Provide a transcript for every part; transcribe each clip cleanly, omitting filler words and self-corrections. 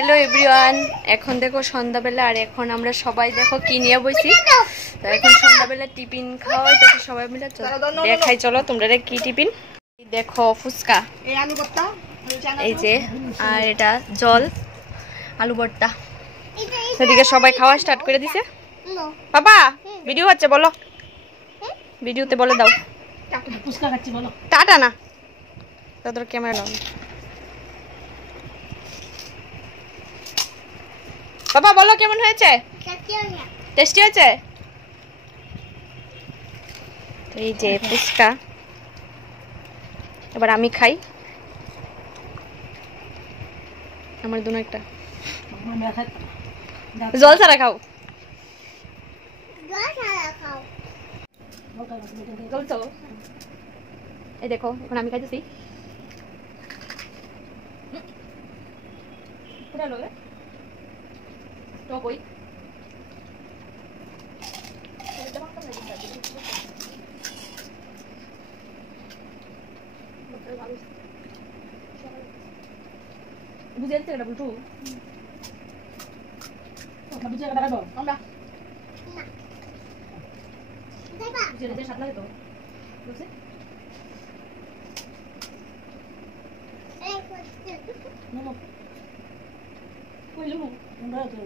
Hello everyone, এখন দেখো সন্ধ্যাবেলা আর এখন আমরা সবাই দেখো কি নিয়ে বসি। তো এখন সন্ধ্যাবেলা টিফিন খাওয়াই তো সবাই মিলে দেখাই, চলো তোমরা কি টিফিন দেখো। ফুচকা, এই যে, আর এটা জল, আলু ভর্তা। সেদিকে সবাই খাওয়া স্টার্ট করে দিছে। বাবা ভিডিও হচ্ছে, বলো ভিডিওতে বলে দাও টাটা না, তোদের ক্যামেরা নাও। বাবা বলো কেমন হয়েছে? টেস্টি হয়েছে। এই যে ফুচকা, এবার আমি খাই। আমার দুনো একটা জল ছাড়া খাও, জল চলো। এই দেখো এখন আমি খাইতেছি। টক ওই বুঝে যাচ্ছে এটা বলটু বুঝে কথা খাবো আমরা বুঝে যে সাত লাগে তো বুঝছে এই করতে নো কইলু আমরা তো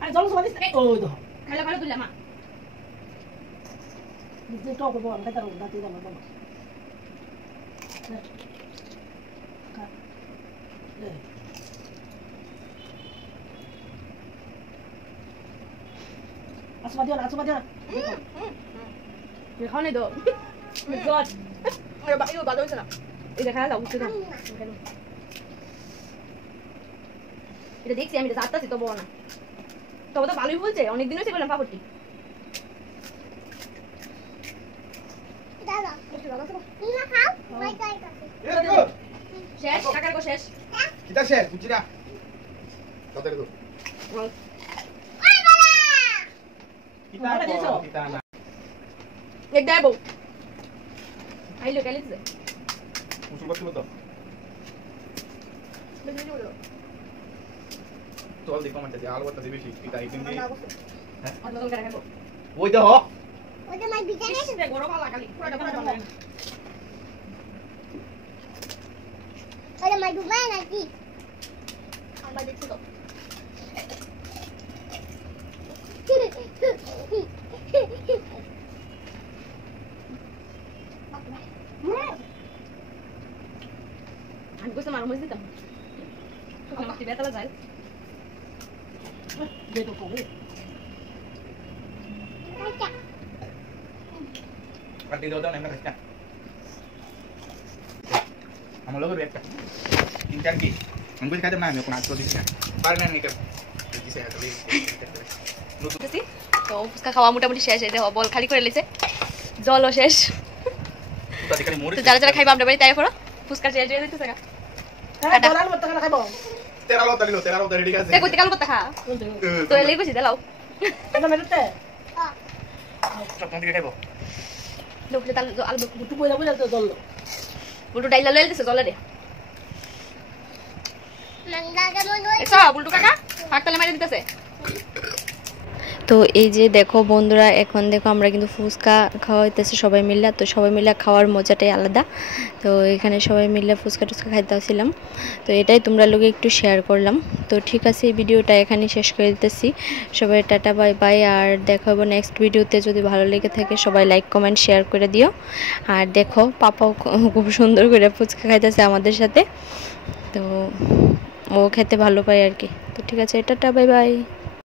আরে জল সবাই দিছে ওই তো খাইলা ভালো দিলা মা নিজে টক করব আমরা তার দাঁতি দাও বাবা আসবা দিও ये खाने दो गॉड अरे बायो बादो चला এই দেখা দাও উঠে দাও এটা দেখছি আমি এটা জানতাছি তো বল না তবে তো ভালোই বলছে অনেক দিন হয়েছে বললাম পাপড়টি দাদা একটু দাদা তো তুমি খাও বাই বাই শেষ কাকার কো শেষ কিটা শেষ বুঝিরা কত করে দাও আই বাবা কিটা দিছো কিটা না এক দেবো আইলো কালে দিছে মুছো করতে বলো বেশি বলো চল দেখো মানে যে আলু ভর্তা বেশি কিটা আইটেম দিয়ে হ্যাঁ আলু করে খাবো ওই দেখো ওই যে মাই বিজানে আছে বড় ভালো কালি পুরোটা ভালো না ওরে মাই ডুবাই নাকি আমরা দেখছি তো আমি কইছি মারো মজে দিতাম তো আমাকে বেতালা যায় বেটো কবে আচ্ছা কাটি দাও না আমরা খাচ্ছি আমার লোকের একটা তিনটা কি আমি কই খাইতাম না আমি কোন আজ করে দিছি পারে না আমি এটা দিছি আসলে নতুন তো ফুচকা খাওয়া মোটামুটি শেষ। এই দেখো বল খালি করে লেছে, জলও শেষ। তো যারা যারা খাইবা আমরা বাড়ি তাই করো ফুচকা শেষ হয়ে যাইতেছে গা কাটা বলার মত খানা খাইবো তেরা লো রেডি আছে দেখো তেকাল কত খা তো এলেই বসি দাও এটা মেরতে সব কোন দিকে খাইবো লোকলে তাল আলু বুটু বইলা বইলা তো জল বুটু ডাইলা লইল দিছে জলে রে নঙ্গা কেমন হইছে এসা বুটু কাকা ফাকতালে মারি দিতেছে। তো এই যে দেখো বন্ধুরা, এখন দেখো আমরা কিন্তু ফুচকা খাওয়াইতেছি সবাই মিলে। তো সবাই মিলে খাওয়ার মজাটাই আলাদা। তো এখানে সবাই মিলে ফুচকা টুচকা খাইতেছিলাম। তো এটাই তোমরা লোকে একটু শেয়ার করলাম। তো ঠিক আছে, এই ভিডিওটা এখানে শেষ করে দিতেছি। সবাই টাটা বাই বাই, আর দেখা হবে নেক্সট ভিডিওতে। যদি ভালো লেগে থাকে সবাই লাইক কমেন্ট শেয়ার করে দিও। আর দেখো পাপাও খুব সুন্দর করে ফুচকা খাইতেছে আমাদের সাথে। তো ও খেতে ভালো পায় আর কি। তো ঠিক আছে, টাটা বাই বাই।